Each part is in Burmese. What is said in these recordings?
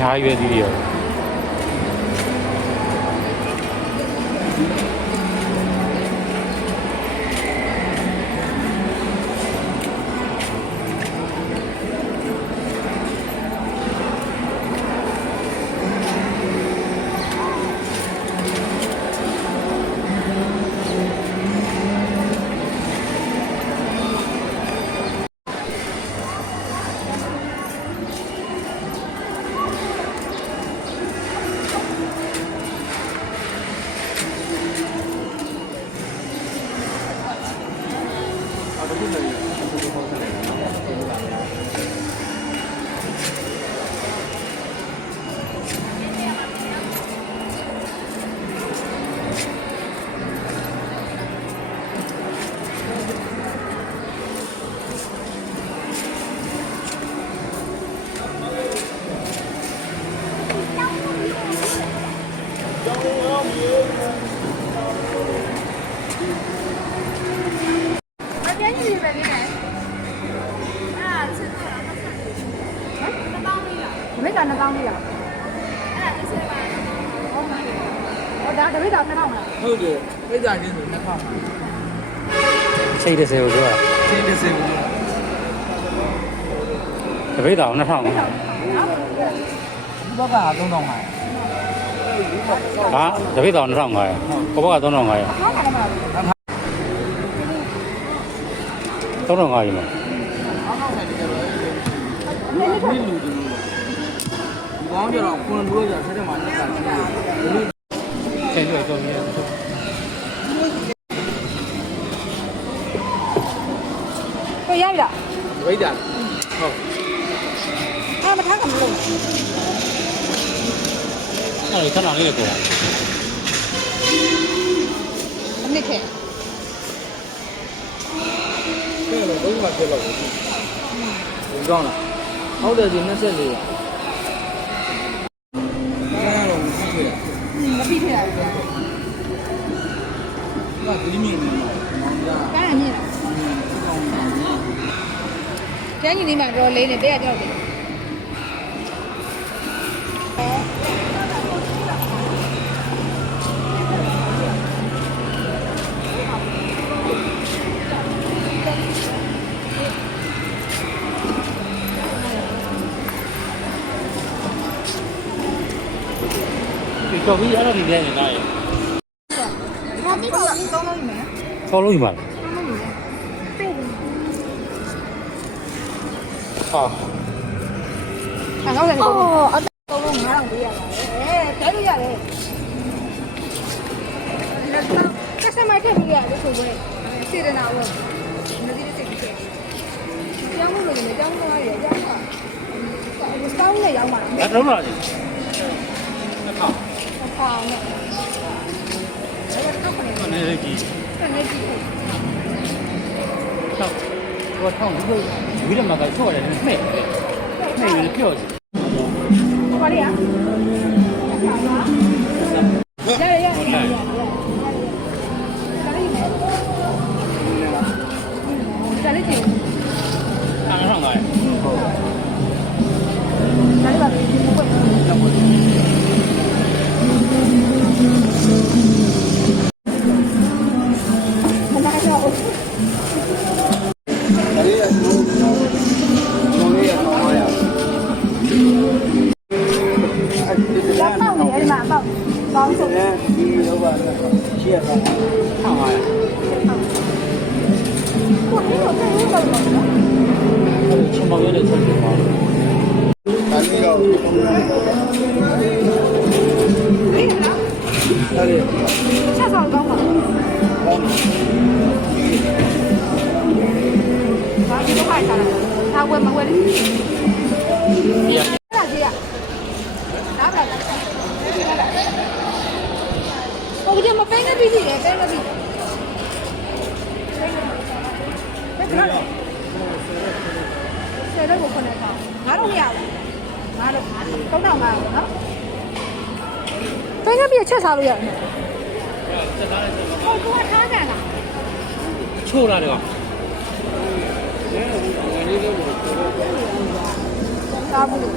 ညာရွယ်သေးတယ်没长那当地了。哎，这些吧。我打没打开放了。ဟုတ်တယ်ဖိတ်တာချင်းဆိုနှစ်ခေါက် စိတ်30ကိုပြောတာ ချင်းတစ်စင်ကို တပိတ်တောင်2000ဒီဘက်က3500ဟာတပိတ်တောင်2500ကိုဘက်က3500 3500မှာဒီလူဒီကောင်းကြတော့ခွန်လို့ရဆက်တယ်မှာလက်ကန်ရှိတယ်ကျန်ကြတော့ရ对，压的。ဖိတ်တာဟုတ် 他们他怎么弄？ အဲ့ဒါခဏလေးကို 没开。 တဲ့တော့ဘုရားပြောလို့ဘူးကောင်းလားဟုတ်တယ်ဒီ24ရအဲ့တော့မရှိခဲ့ 我闭开了。တာဒီမင်းနေမှာမောင်ကြ 当然你了。这你里面说累的，别掉的。ဒီတော့ပြီးအဲ့ဒါဒီလည်းနေတာရ 我这个你刚刚里面。 ဆောလို့ယူပါလား 刚刚里面。对。 ဟာ 看刚才那个。哦，啊，刚刚马上不要了。哎，该不要嘞。这上面这不要，这收不来。谁在那问？那这个谁不谁？讲不了，没讲不了，也讲不了。我上来要嘛。 အဲ့တော့လားဒီ2000 好呢。哎呀，他不能。 နည်းကြီး 看那几个。 ဟိုထောင်းဒီလိုဝိရမကဆော့တယ်နဲ့မှဲ့ပြီးပြောစီ 哪里啊？呀呀呀！哪里去？ အားဆောင်ပါရဲ့ 哪里吧？不会。ဒါလေးကကျွန်တော်လေးရအောင်ပါရ ကောင်းဆုံး ဒီတော့ကရှေ့ကတော့ ထားပါရဲ့ ကိုယ်ကတော့ပြန်လို့တော့နော် ချင်းပေါင်းရတဲ့ချက်တွေပါ ဒါကြီးတော့ ဒီလား အဲ့ဒီ ချက်ဆောင်ကောင်းပါဘာဒီလိုခိုင်းတာလဲဒါဝယ်မဝယ်လေး ဒီက အဲ့ဒါကြီးอ่ะနားပါလားโอเคမပိန်းနေပြီလေပိန်းနေပြီဘယ်လိုလဲဆယ်တော့ကိုခနဲ့ပေါ့ငါတို့မရဘူးငါတို့3500ပေါ့နော်ပိန်းနေပြီချက်စားလို့ရတယ် စက်သားနဲ့ ဟုတ်ကဲ့ထားကြလား ချိုးတာတွေက စားဘူးလို့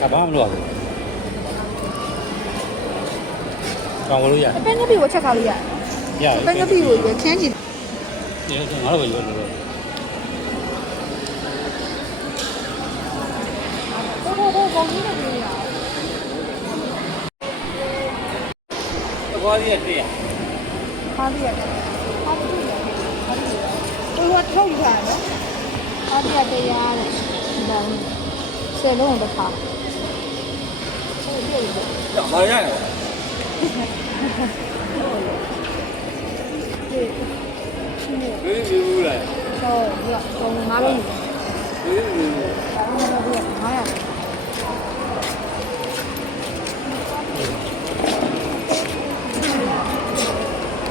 ကဘာမှမလုပ်ရဘူးကောင်းလို့ရ ပိန်းနေပြီကိုချက်စားလို့ရတယ် ရ ပိန်းနေပြီကိုခင်းကြည့် ဒီငါတို့ပဲပြောလို့ ဟိုကောင်းနေတယ်ကြာ သဘောကြီးတဲ့ရ ဟာဒီရတယ်ဟာဒီရတယ်ဟာဒီရတယ်ဟိုကထုတ်ယူထားတယ်ဟာဒီရတရားတဲ့ဒါဆယ်လုံးတစ်ခါဟုတ်ပြီလေ ရပါရရ ဒီ ဒီဒီဘူးလား တော့ဒီကတော့ငါးလုံး ဒီဒီ ဒါမှမဟုတ်ဘူး900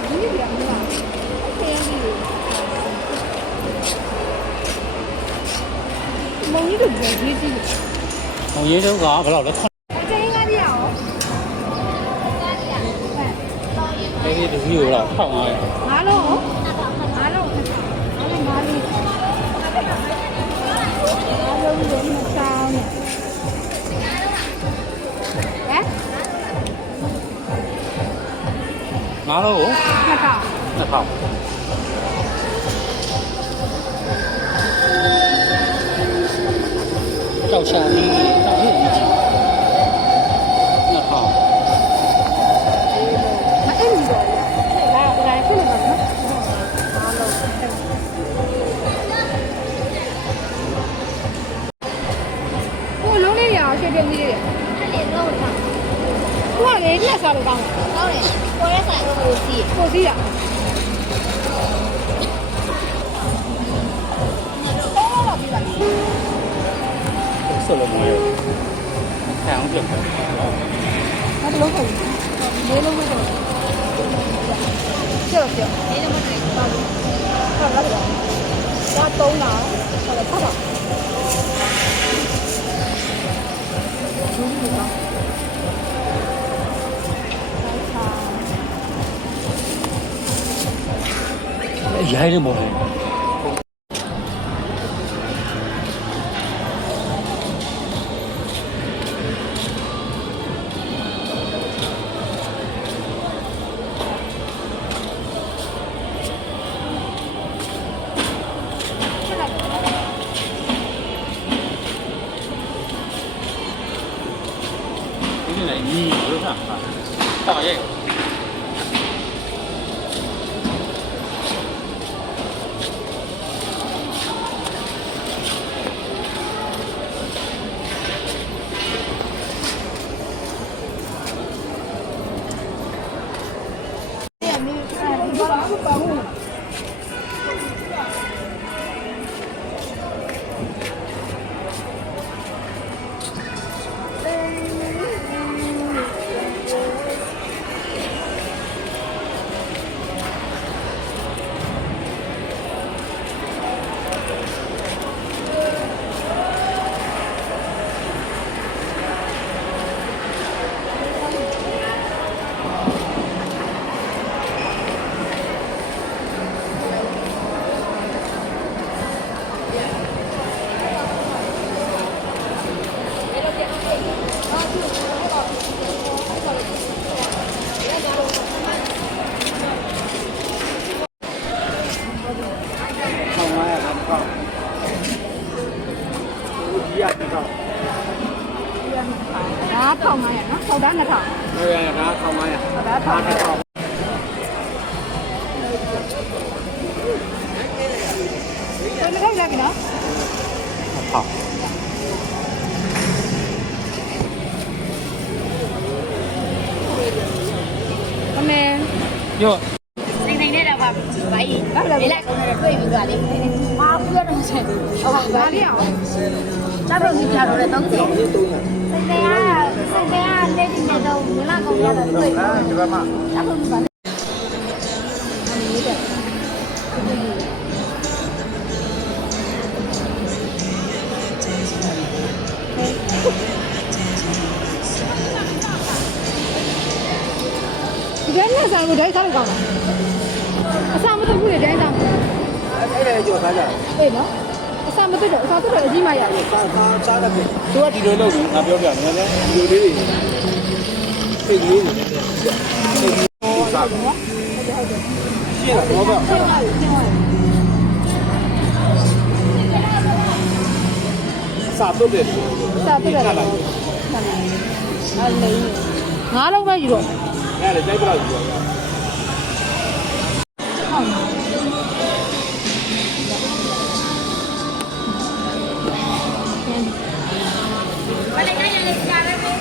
ဒီလိုရမလားအဲ့ဒီမောင်ကြီးတို့ကြည့်ကြည့်ကြည့် ဟိုရေးတော့ကဘယ်လောက်လဲ အချင်းကားကြည့်အောင် ဒီဒီဗီဒီယိုတော့1500 ငါးလုံးငါးလုံးအဲ့ဒီငါးလုံးလုံးမဆောင်နဲ့ဟမ် ငါတော့ကို နှစ်ခါ 2000ကြောက်ချာပြီးတောင်းလို့ကြည့်2000 မအဲ့ဒီတော့ရဒါဒါဖြစ်နေပါနော်ငါးလုံးကိုလုံးလေးရအောင်ရှင်းပြနေတယ် အဲ့ဒီတော့ဟုတ်ပါ ကိုကလေလက်စားလို့ကောင်းတယ် ဟုတ်တယ်ကိုရဲဆိုင်ကိုစီ ကိုစီးရတော့ပြပါလိမ့် ဆက်လို့မရဘူးခံအောင်ပြုတ်တယ် ဘာလို့လဲလေးလုံးမတော့ကျော်ကျော် လေးလုံးမနိုင်ဘူး ဟုတ်လားဒါ3လားဟုတ်လားပါရိုင်းနေမို့ ဒီနေ့ညီလို့ထားတာရဲ့ အဲ့မင်းဘာလို့ပါဘူး 1500တော့ဒီရတော့ ရမှာဒါ1500နော်ဆောက်တာ2000 ဟုတ်ရတာခေါင်းမရ ဒါ1500ဘယ်လိုလဲကနော် 好， အမေ 哟， နေနေနဲ့တော့ပါဘာကြီးလေလိုက်ကုန်တယ်တွေ့ပြီးသွားလေအာပြောတော့ဆက်ဟုတ်ပါ ဘာလေးအောင် ကျတော့ဒီကြတော့လေ30 ဒီ300 စိတ်တရားလက်ဒီနဲ့တော့မလာကုန်ရတော့တွေ့ပြီ ဒီဘက်မှာ ကျတော့ဒီပါ ဒီတိုင်းနဲ့ဆိုင်ကိုဒိုင်းစားလို့ကောင်းလားအစမသိဘူးလေဒိုင်းစား အဲ့ဒါကြော်စားကြတယ် အေးနော်အစမသိတော့အစသိတော့အကြီးမရဘူး စားတယ်သူကဒီလိုလုပ်ပြီးငါပြောပြမယ်နော်ဒီလိုလေးတွေစိတ်ကလေးတွေနဲ့စိတ်ကလေးစားတယ်နော်ရှင်းလားတော့ဗျစားတော့တယ် စားသိတော့အဲ့လေငါးလုံးပဲယူတော့ အဲ့ဒါကြိုက်ကြတော့ပြောရ ဘာလဲကြရလေကြားရမယ်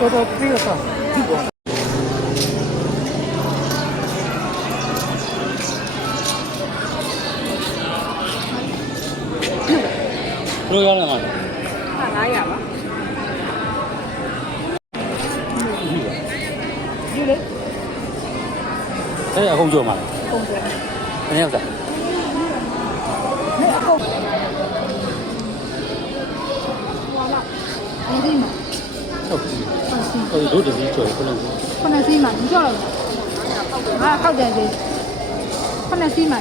多多这个上，肉要了吗？ 900ပါယူလေ 这也够久吗？ ကုန်တယ် 肯定是。 ဟဲ့အကုန်ဟောလာအင်းဒီမှာ 手机，都自己做，不能。 ခုနစီးမှာမကြောက်တော့ငါခောက်တယ်လေခုနစီးမှာ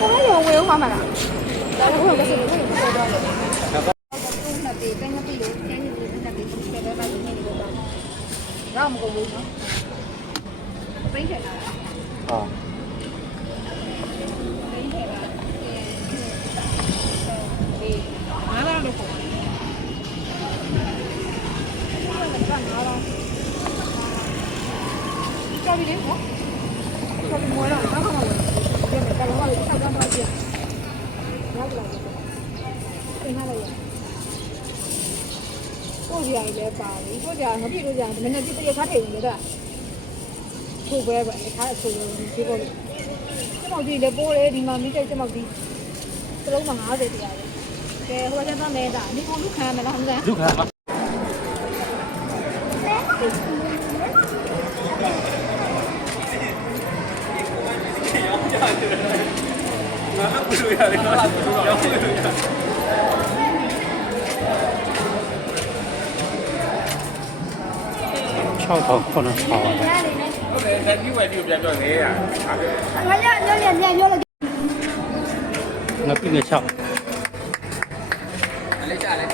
ဘာရောဝေဦးမှာမလားဒါကဘယ်လိုလဲဘယ်လိုတော့လဲ那得跟个队友，天气不是那得现在把今天这个办，让我们个围场，分开了，啊，分开了，对，拿到都好。干啥了？照片给我，照片我让他看看我，别没干了，我下张照片，拿过来，跟他的。ကိုကြီးရတယ်လည်းပါတယ်ကိုကြီးကငါပြည့်လို့ကြာတယ်မနေ့ကတရက်ခါထည့်နေတယ်ထိုးပွဲပဲခါအဆိုးလို့ဒီပေါ်လို့ကျမောက်ကြီးလည်းပိုးတယ်ဒီမှာမိတဲ့ကျမောက်ကြီးစလုံးမှာ90တရားတယ်ကဲဟိုကကျမ်းမဲတာဒီကောင်လူခံရမယ်လားဟမ်ဆန် 就看吧。跳蚤不能跑啊！ ဟုတ်တယ်တက်ကြီးဝယ်ပြီးပြန်ပြောနေရ 我要有了。我比个跳。 လေးကြတယ်